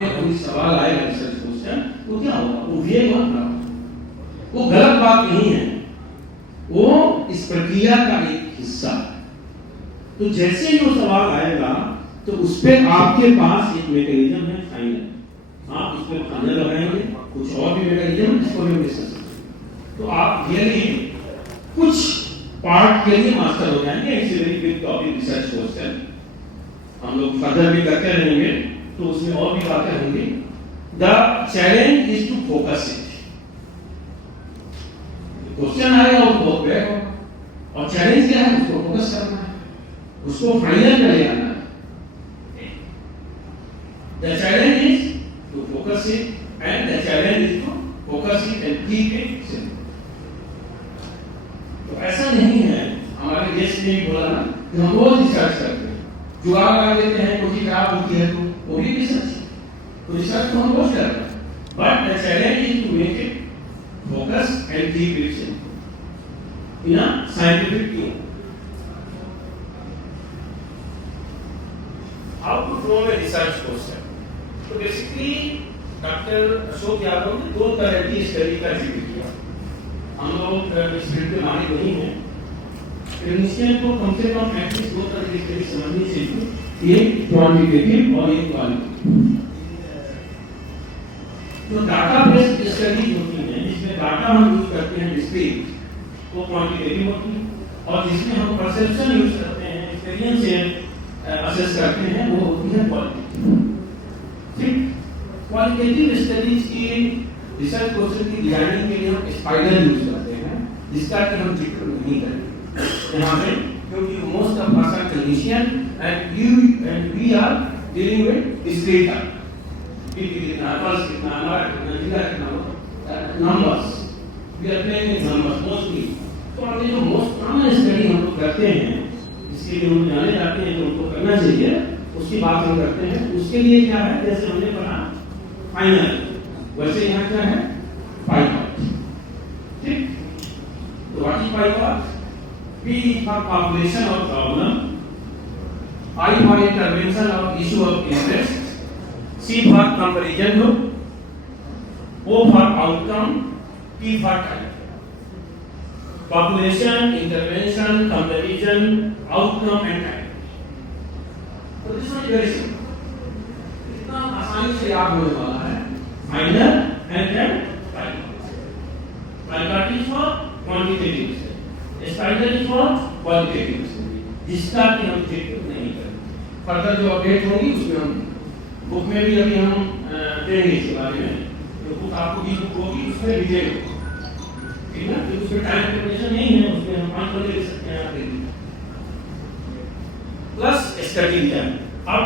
कोई सवाल आएगा रिसर्च क्वेश्चन तो क्या होगा, वो वेग मत बनाओ, वो गलत बात नहीं है, वो इस प्रक्रिया का एक हिस्सा है। तो जैसे ही वो सवाल आएगा तो उस पर आपके पास एक मैकेनिज्म है फाइनल, आप उसमें फाइनल लगाएंगे, कुछ और भी मैकेनिज्म जिसको हम डिस्कस करेंगे, तो आप रियली कुछ पार्ट के लिए मास्टर हो जाएंगे। It's very big topic research question, हम लोग फर्दर भी करते रहेंगे तो उसमें और भी बातें होंगी। The challenge is to focus it, question आएगा वो बहुत बैक होगा और चैलेंज क्या है, उसको फोकस करना है, उसको फाइनल में ले आना है। The challenge is to focus it and the challenge is to focus it and keep it simple. तो ऐसा नहीं है, हमारे गेस्ट ने बोला ना कि हम रोज रिसर्च करते हैं, जुगाड़ लगा देते हैं, कोई खराब होती है तो वो भी रिसर्च है, तो रिसर्च तो हम रोज कर रहे हैं, but the challenge is to make it focus and keep it simple in a scientific way. How to frame a research question. तो बेसिकली डॉक्टर अशोक यादव ने दो तरह की स्टडी का जिक्र किया। हम लोग इस फील्ड के माहिर नहीं हैं, क्लिनिशियन को कम से कम एटलीस्ट दो तरह की स्टडी समझनी चाहिए, एक क्वांटिटेटिव और एक क्वालिटेटिव। तो डाटा बेस्ड स्टडी होती है जिसमें डाटा हम यूज करते हैं डिस्क्रीट, वो क्वांटिटेटिव होती है, और जिसमें हम परसेप्शन यूज करते हैं, एक्सपीरियंस से असेस करते हैं, वो होती है क्वालिटेटिव। ठीक, क्वालिटेटिव स्टडीज की रिसर्च क्वेश्चन की डिजाइनिंग के लिए हम स्पाइडर यूज करते हैं, जिसका कि हम जिक्र नहीं करेंगे यहाँ पे, क्योंकि most of us are clinician and you and we are dealing with discrete data, कितना पल्स कितना हमारा कितना जिला कितना numbers, we are playing with numbers mostly। तो आप ये जो मोस्ट कॉमन स्टडी हम लोग करते हैं, इसके लिए हम जाने जाते हैं, जो उनको करना चाहिए उसकी बात हम करते हैं। उसके लिए क्या है, जैसे हमने पढ़ा फाइनल, वैसे यहाँ क्या है पाइपॉट। ठीक, तो व्हाट इज पाइपॉट? P for population or problem, I for intervention or issue of interest, C for comparison group, O for outcome, T for time. Population, intervention, comparison, outcome and time. तो this one is very simple, इतना आसानी से याद होने वाला है। Minor and then pilot. Pilot is for quantitative study, spider is for qualitative study, जिसका कि हम जिक्र नहीं करेंगे। फर्दर जो अपडेट होगी उसमें हम बुक में भी अभी हम देंगे इसके बारे में, जो बुक आपको भी बुक होगी उसमें डिटेल होगी, ठीक है, क्योंकि उसमें टाइम लिमिटेशन नहीं है, उसमें हम 5 बजे ले सकते हैं आगे प्लस स्टडी डिजाइन। अब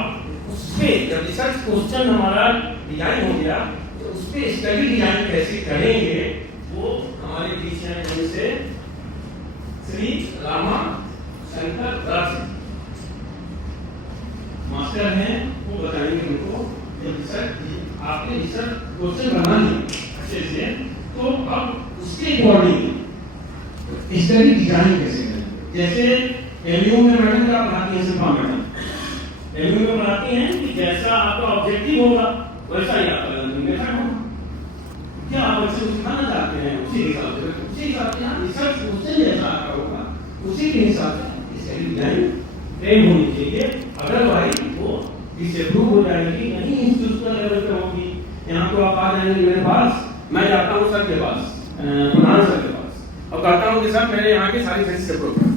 उसपे जब रिसर्च क्वेश्चन हमारा डिजाइन हो गया तो उसपे स्टडी डिजाइन कैसे करेंगे वो हमारे बीच में जैसे श्री रामा शंकर दास मास्टर हैं, वो बताएंगे हमको रिसर्च, आपने रिसर्च क्वेश्चन बना लिया अच्छे से, तो अब उसके अकॉर्डिंग स्टडी डिजाइन कैसे करें। जैसे एमयू में मैडम क्या पढ़ाती है, सिर्फ मैडम एमयू में पढ़ाती हैं कि जैसा आपका ऑब्जेक्टिव होगा वैसा ही आपका लर्निंग मेथड होगा। क्या आप बच्चे को सिखाना चाहते हैं उसी हिसाब से रिसर्च क्वेश्चन जैसा आपका होगा उसी के हिसाब से स्टडी डिजाइन ट्रेन होनी चाहिए, अदरवाइज वो डिसअप्रूव हो जाएगी, नहीं इंस्टीट्यूशनल लेवल पे होगी। यहाँ तो आप आ जाएंगे मेरे पास, मैं जाता हूँ सर के पास, प्रधान सर के पास, और कहता हूँ कि सर मेरे यहाँ के सारी फीस अप्रूव कर,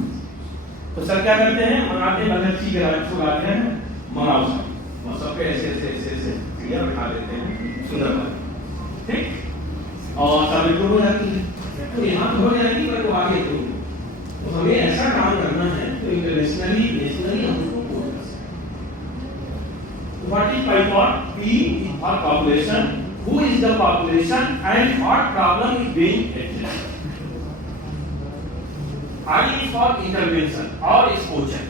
तो सर क्या करते हैं, मंगाते हैं बदलची के राज को लाते हैं, मंगाओ सर, और सब पे ऐसे ऐसे ऐसे ऐसे क्रिया बिठा देते हैं सुंदर बात, ठीक, और सब अप्रूव हो जाती है। तो यहाँ तो हो जाएगी पर वो आगे तो हमें ऐसा काम करना है तो इंटरनेशनली नेशनली हम उसको बोल सकते। व्हाट इज पाइपॉट? P is for population, who is the population and what problem is being addressed. I is for intervention और exposure,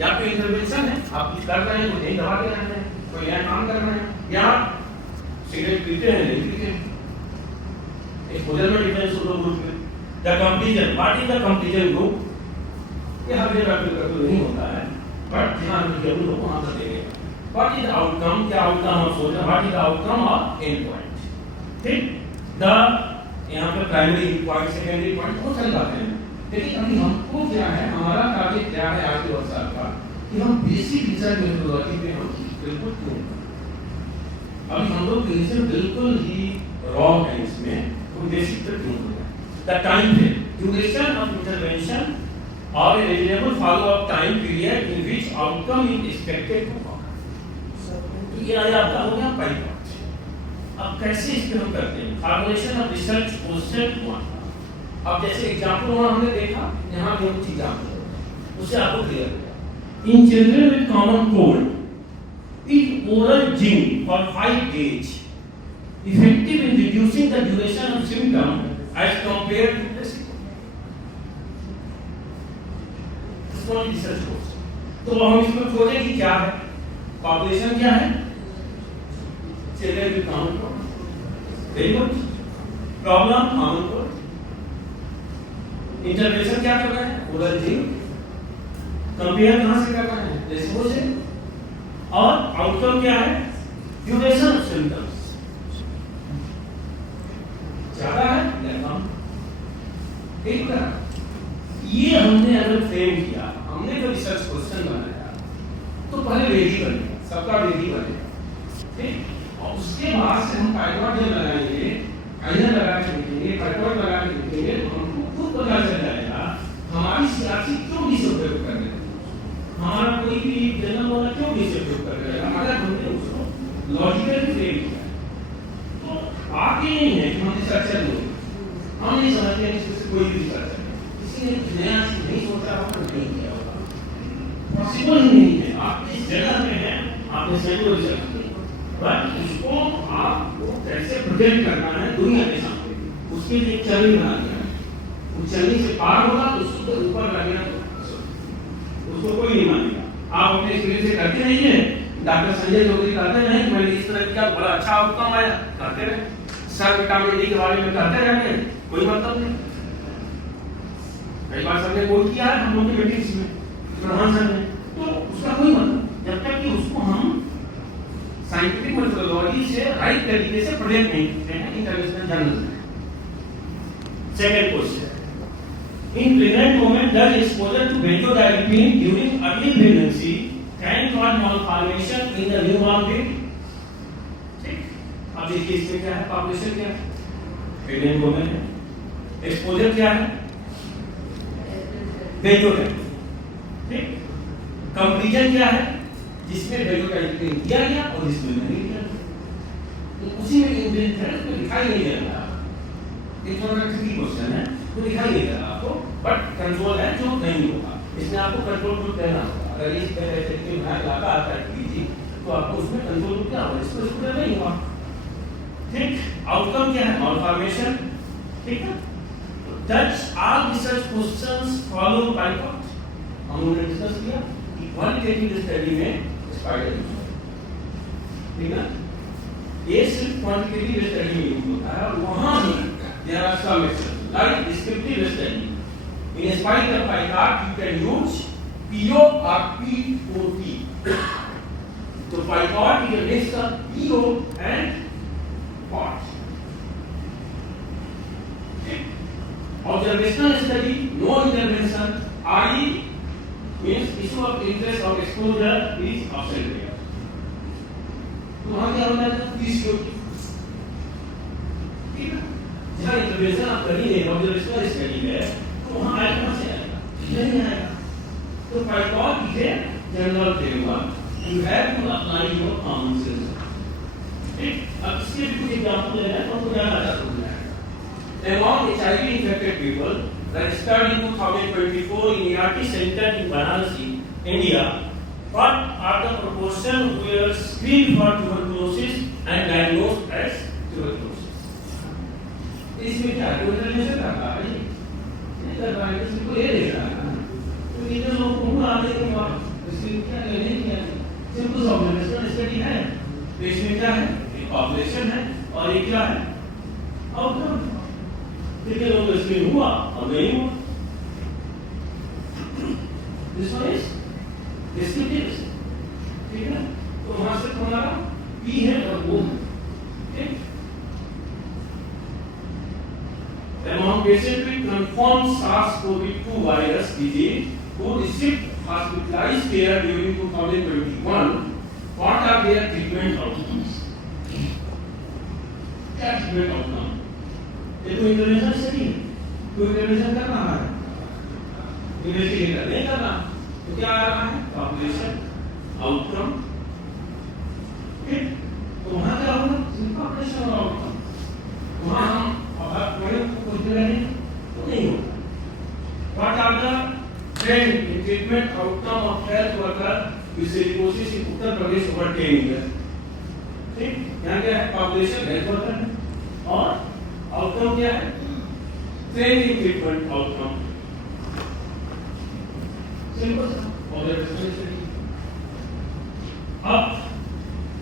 या तो इंटरवेंशन है, आप कुछ कर रहे हैं तो नहीं दवा दे रहे हैं, कोई नया काम कर रहे हैं, या सिगरेट पीते हैं नहीं पीते हैं, एक्सपोजर में डिफरेंस होगा ग्रुप में। The comparison, what is the comparison group? ये हर जगह पे नहीं होता है, बट जहां जरूर हो वहां पर देंगे। व्हाट इज द आउटकम, क्या आउटकम हम सोच रहे हैं, what is the outcome of and point. ठीक, द यहाँ पर प्राइमरी पॉइंट, सेकेंडरी पॉइंट, बहुत सारी बातें हैं, लेकिन अभी हमको क्या है, हमारा टारगेट क्या है आज के वर्ष का, कि हम बेसिक रिसर्च मेथोडोलॉजी पे हम बिल्कुल क्यों, अभी हम लोग रिसर्च बिल्कुल ही रॉ है इसमें, तो बेसिक पे क्यों हो रहा है। The time frame, duration of intervention और a reasonable follow up time period in which outcome is expected to occur। तो ये आपका हो गया पहली बात। अब कैसे इसको हम करते हैं, formulation of research question one. अब जैसे एग्जांपल वहां हमने देखा, यहां भी कुछ एग्जांपल उससे आपको क्लियर हो गया। In children with common cold if oral zinc for 5 days effective in reducing the duration of symptom as compared to placebo। Research course, तो हम इसमें खोजें कि क्या है, पॉपुलेशन क्या है, children with common cold, very good, problem common cold, intervention क्या कर रहे हैं, ओरल जिंक, कंपेयर कहां से कर रहे हैं, प्लेसिबो से, और आउटकम क्या है, ड्यूरेशन ऑफ सिम्पटम्स, ज्यादा है या कम, ठीक है। ये हमने अगर फ्रेम किया, हमने जो रिसर्च क्वेश्चन बनाया, तो पहले रेडी बनेगा, सबका रेडी बनेगा, ठीक, और उसके बाद से हम पाइवट जब लगाएंगे, आइना लगा के देखेंगे, पाइवट लगा के देखेंगे, तो हमको खुद पता चल जाएगा हमारी सियासी क्यों डिसअप्रूव कर रहे हैं, हमारा कोई भी जनरल वाला क्यों डिसअप्रूव कर रहे हैं, अगर हमने उसको लॉजिकली फ्रेम किया। तो आगे नहीं है कि हम रिसर्चर लोग, हम नहीं समझते हैं कि कोई भी रिसर्चर नया नहीं सोचा होगा, नहीं किया होगा, पॉसिबल ही नहीं है। आप इस जगह में हैं, आपने सैकड़ों रिसर्च की, बट इसको आपको कैसे प्रेजेंट करना है दुनिया के सामने, उसके लिए एक चरनी बना दिया है। उस चरनी से पार होगा तो उसको ऊपर लगेगा, तो उसको कोई नहीं मानेगा। आप अपने एक्सपीरियंस से करते रहिए, डॉक्टर संजय चौधरी कहते हैं मैंने इस तरह किया, बड़ा अच्छा आउटकम आया, करते रहे। सर विटामिन डी के बारे में कहते रहेंगे, कोई मतलब नहीं। कई बार सबने कोई किया है हम लोग की मीटिंग्स में, प्रधान सर ने, तो उसका कोई मतलब, जब तक कि उसको हम साइंटिफिक मेथोडोलॉजी से राइट तरीके से प्रेजेंट नहीं करते हैं इंटरनेशनल जर्नल में। Second question, in pregnant women does exposure to benzodiazepine during early pregnancy can cause malformation in the newborn baby. ठीक, अब देखिए इसमें क्या है, पॉपुलेशन क्या है, प्रेग्नेंट वुमेन है, एक्सपोजर क्या है, बेंजोडाइजिपीन, ठीक, कंपैरिजन क्या है, जिसमें बेंजोडाइजिपीन दिया गया और जिसमें नहीं दिया गया, तो उसी में इनबिल्ट है, उसमें दिखाई नहीं दे रहा। एक थोड़ा ट्रिकी क्वेश्चन है, तो दिखाई नहीं दे रहा आपको, बट कंट्रोल है जो नहीं होगा, इसमें आपको कंट्रोल ग्रुप देना होगा। अगर इस तरह से कोई नया इलाका आता है पीजी, तो आपको उसमें कंट्रोल ग्रुप क्या होगा, इसको इसको नहीं हुआ। ठीक, आउटकम क्या है, मालफॉर्मेशन, ठीक है। Does all research questions follow by what? हमने डिस्कस किया कि क्वालिटेटिव स्टडी में स्पाइडर, ठीक है, ये सिर्फ क्वांटिटेटिव स्टडी में यूज होता है, और वहां भी there are some exceptions like descriptive study. In spite of PyCart you can use PO or POT. So PyCart is a mix of PO and POT. Observational study, no intervention, RE means issue of interest of exposure is absent here. तो वहाँ क्या होता है, PCOT, ठीक है, जहाँ intervention आप करिए ऑब्जर्वेशनल स्टडी में, तो वहाँ आएगा, कहाँ से आएगा, नहीं आएगा। तो PyCart is a general framework, you have to apply your common sense। ठीक, अब इसके भी कुछ एग्जाम्पल लेना है, तो आपको जाना चाहता हूँ। Among HIV infected people registered in 2024 in ART center in Varanasi, India, what are the proportion who were screened for tuberculosis and diagnosed as tuberculosis? इसमें क्या है, इंटरनेशनल करता है, नहीं कर रहा है, इसको ये देख रहा है, तो ये जो लोग को आते हैं बात, इसमें क्या नहीं किया, सिंपल ऑब्जर्वेशनल स्टडी है, तो इसमें क्या है, एक पॉपुलेशन है और एक क्या है, आउटकम। कितने लोग स्क्रीन हुआ और नहीं हुआ, दिस वन इज डिस्क्रिप्टिव, ठीक है। तो वहां P है और O है, ठीक? Among patients with confirmed SARS-CoV-2 virus disease who received hospitalized care during 2021, what are their treatment outcomes? क्या treatment outcome? ये तो इंटरनेशनल स्टडी है, तो इंटरनेशनल कर रहा है, इन्वेस्टिगेटर नहीं कर रहा, तो क्या आ रहा है? पॉपुलेशन आउटकम, ठीक? तो वहाँ क्या होगा? सिर्फ पॉपुलेशन और आउटकम, वहाँ हम अब कुछ तो नहीं होगा। What are the trend in treatment outcome of health worker with silicosis in Uttar Pradesh over 10 years? ठीक, यहाँ क्या है? पॉपुलेशन हेल्थ वर्कर है और आउटकम क्या है? Trend in treatment outcome. Simple सा। अब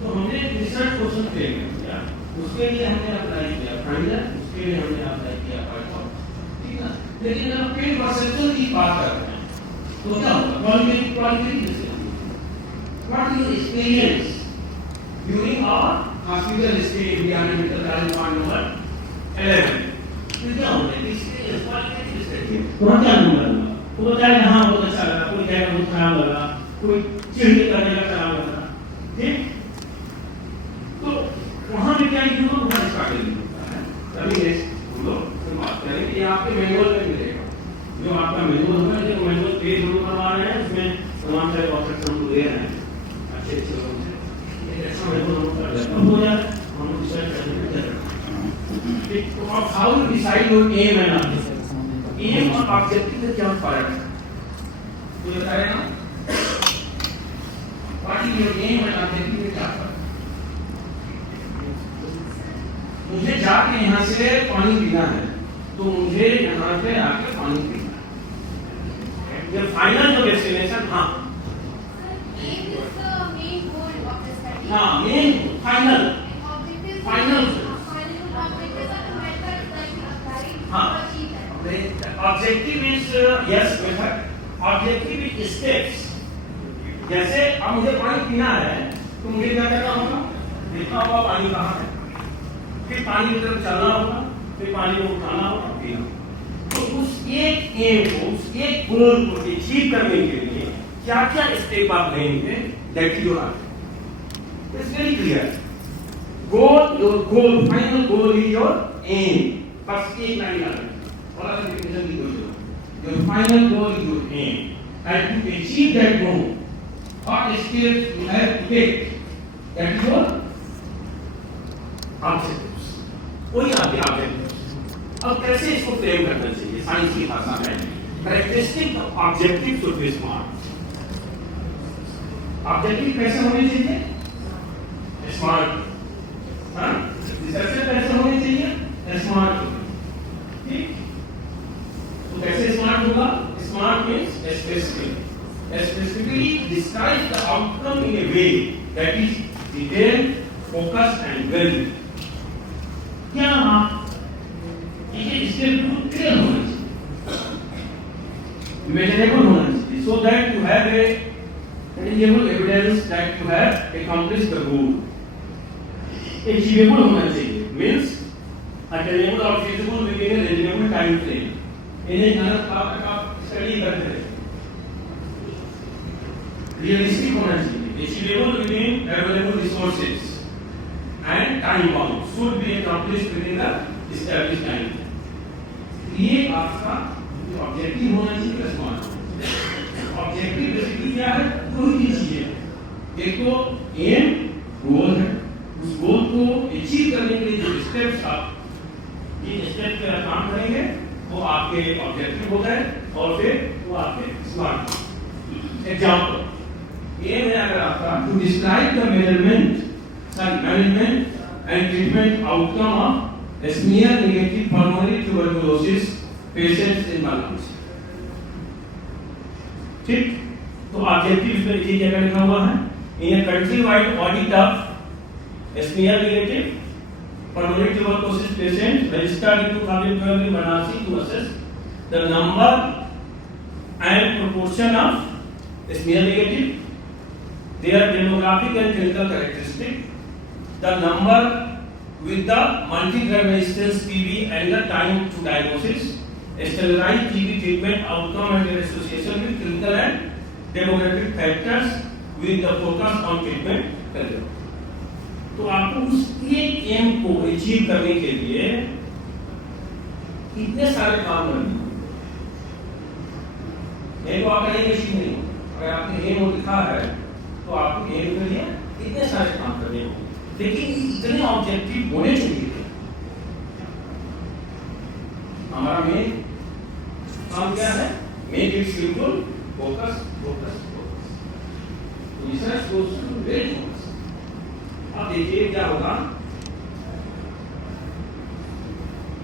तो हमने रिसर्च क्वेश्चन किया, उसके लिए हमने अप्लाई किया फाइनल, उसके लिए हमने अप्लाई किया पाइथन, ठीक है? लेकिन अब पेन परसेप्शन की बात करते हैं तो क्या होगा? Quality what you experience during our hospital stay in Bihar medical college point number 11, तो क्या होगा? एक्सपीरियंस क्वालिटी स्टे तो क्या नंबर वो बताएगा हाँ बहुत अच्छा लगा, कोई कहेगा बहुत खराब लगा, कोई चिढ़ करने का खराब लगा, ठीक? तो वहां में क्या लिखा होगा? वहां स्टार्टिंग होता है, तभी ये लोग बात करें कि आपके मैनुअल में मिलेगा, जो आपका मैनुअल होगा, जो मैनुअल पेज हम करवा रहे हैं उसमें तमाम सारे ऑप्शन हम दे रहे हैं अच्छे लोगों से, एक ऐसा मैनुअल हम कर लेते हैं, हो जाए हम डिसाइड करने में क्या करना, ठीक? तो अब how to decide your aim and objective, aim और ऑब्जेक्टिव में क्या फर्क है? तो बताएगा what is your aim and objective में क्या फर्क? मुझे जाके यहाँ से पानी पीना है, तो मुझे यहाँ से आके पानी पीना है, ये फाइनल जो डेस्टिनेशन, हाँ मेन फाइनल हाँ objective is yes method, objective is steps. जैसे अब मुझे पानी पीना है तो मुझे क्या करना होगा? देखना होगा पानी कहाँ है, फिर पानी की तरफ चलना होगा, फिर पानी को उठाना होगा, पीना। तो उस एक एम को, उस एक गोल को अचीव करने के लिए क्या क्या स्टेप आप लेंगे, that is your objective. It's very clear. Goal, your goal, final goal is your aim. बस एक लाइन डालना और आप डेफिनेशन लिख दो। Your final goal is your aim, and to achieve that goal, what steps you have to take, that is your objectives. वही आपके objectives। अब कैसे इसको फ्रेम करना चाहिए साइंस की भाषा में? Characteristic of objective should be smart। Objective कैसे होने चाहिए? स्मार्ट। हाँ, रिसर्चर कैसे होने चाहिए? स्मार्ट। ठीक? तो कैसे स्मार्ट होगा? Smart means specific, specifically describe the outcome in a way that is detailed, focused and well। क्या आप ये स्टेप को क्लियर होना चाहिए, imaginable होना चाहिए, so that you have a tangible evidence that you have accomplished the goal। achievable होना चाहिए means attainable or feasible within a reasonable time frame। इन्हें आप स्टडी करते हैं। रियलिस्टिक होना चाहिए, achievable within available resources and time bound, should be accomplished within the established time। ये आपका ऑब्जेक्टिव होना चाहिए। स्मार्ट ऑब्जेक्टिव बेसिकली क्या है? दो ही चीजें, एक तो एम गोल है, उस गोल को अचीव करने के लिए जो स्टेप्स आप ये स्टेप पे काम करेंगे वो आपके ऑब्जेक्टिव हो गए और फिर वो आपके स्मार्ट। एग्जांपल ये है अगर आपका to describe the management and treatment outcome of smear negative pulmonary tuberculosis patients in Bangladesh. ठीक, तो ऑब्जेक्टिव इसमें लिखिए क्या लिखा हुआ है? In a country wide audit of smear negative pulmonary tuberculosis patient registered in 2012 in Varanasi to assess the number and proportion of smear negative, their demographic and clinical characteristics, the number with the multi-drug resistance TB and the time to diagnosis, standardized TB treatment outcome and their association with clinical and demographic factors with the focus on treatment failure. तो आपको उस एक M को achieve करने के लिए इतने सारे काम करने हैं। तो आपका एक मशीन नहीं, अगर आपने एम लिखा है तो आपको एम के लिए इतने सारे काम करने होंगे, लेकिन इतने ऑब्जेक्टिव होने चाहिए। हमारा मेन काम क्या है? Make it simple, focus focus focus. Research goes to very focus. अब देखिए क्या होगा।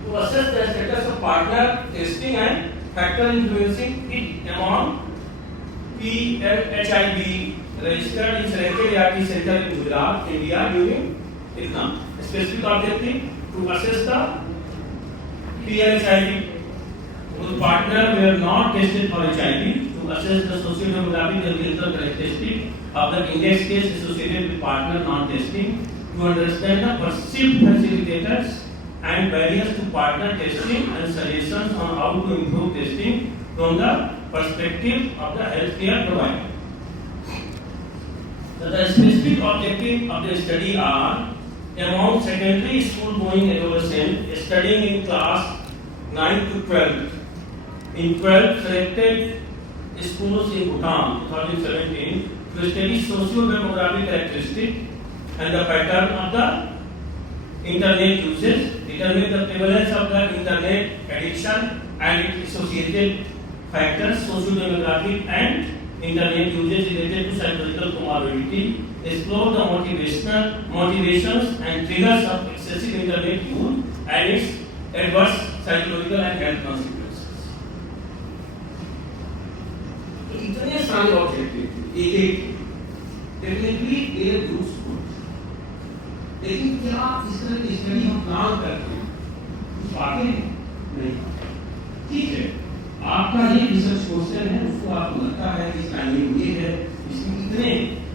To assess the status of partner testing and factor influencing it among PLHIV registered in selected ART center in Gujarat, India during exam. Specific objective to assess the PLHIV. Those partners were not tested for HIV. To assess the socio-demographic and clinical characteristics of the index case associated with partner non-testing. To understand the perceived facilitators and barriers to partner testing and suggestions on how to improve testing from the perspective of the healthcare provider. So the specific objective of the study are among secondary school going adolescents studying in class 9 to 12 in 12 selected schools in Bhutan 2017 to study socio-demographic characteristics and the pattern of the internet usage, determine the prevalence of the internet addiction and its associated factors, socio-demographic and internet usage related to psychological comorbidity, explore the motivations and triggers of excessive internet use and its adverse psychological and health consequences. इतने सारे objective एक definitely there groups good, लेकिन क्या इस तरह की study हम plan करते हैं कुछ पाते हैं नहीं। ठीक है, आपका ये रिसर्च क्वेश्चन है, उसको आपको लगता है कि इसका ये है, इसमें इतने,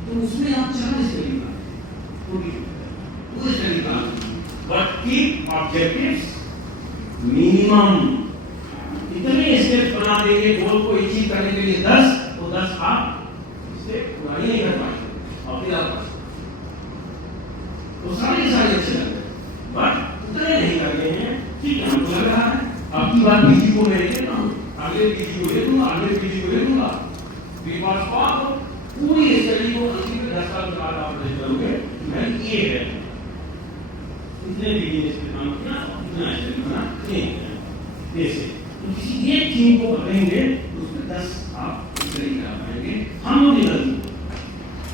तो उसमें आप 4 स्टडी प्लान वो study plan, but keep objectives minimum. इतने स्टेप बना देंगे गोल को अचीव करने के लिए 10, तो 10 आप स्टेप पूरा नहीं कर पाएंगे और फिर आप तो सारे अच्छे लग रहे, बट उतने नहीं कर रहे हैं। ठीक है, हमको लग रहा है आपकी बात पीजी को मैं लेता हूँ, अगले पीजी को ले दूंगा, अगले पीजी को ले दूंगा, विकास पाप पूरी स्टडी को अंतिम में 10 साल बाद आप ले करोगे। मैं ये है इतने बिजनेस पे काम किया, इतना स्टडी बना ऐसे तो किसी एक टीम को पकड़ेंगे तो उसमें 10 आप स्टडी करा पाएंगे। हम लोग नहीं करते,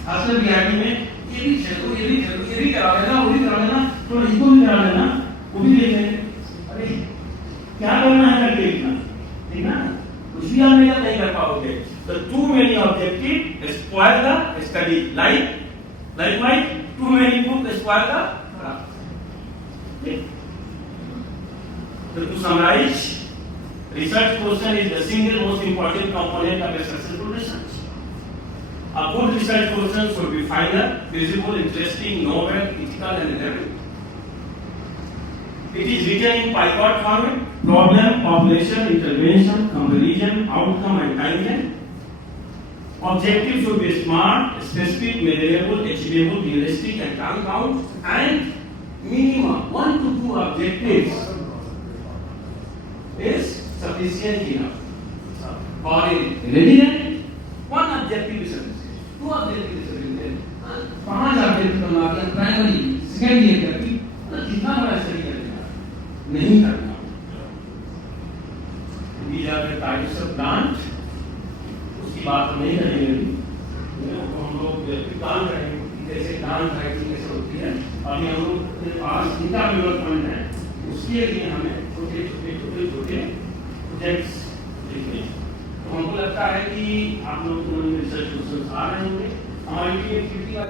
खासकर बीआईटी में ये भी चलो ये भी करा लेना, वो भी करा लेना, तो इनको भी करा लेना, वो भी देख लेंगे। अरे क्या करना है करके इतना, ठीक ना, कुछ भी आप नहीं कर पाओगे। तो too many objectives spoil the study, likewise too many books spoil the craft. So to summarize, research question is the single most important component of a successful research. A good research question should be final, visible, interesting, novel, ethical, and relevant. It is written in Picot format: problem, population, intervention, comparison, outcome, and timeline. Objectives should be smart, specific, measurable, achievable, realistic, and time bound, and minimum 1 to 2 objectives is sufficient enough. For a ready one objective is sufficient, 2 objectives is sufficient, 5 objectives करना है, primary second year करके जितना बड़ा study करेगा नहीं करना। These are the types of plant, उसकी बात हम नहीं करेंगे, हम लोग प्लान करेंगे कैसे प्लांट राइटिंग कैसे होती है। अभी हम लोग के पास इनका डेवलपमेंट है, उसके लिए हमें छोटे प्रोजेक्ट्स लिखने हैं। तो हमको लगता है कि आप लोग रिसर्च आ रहे होंगे हमारी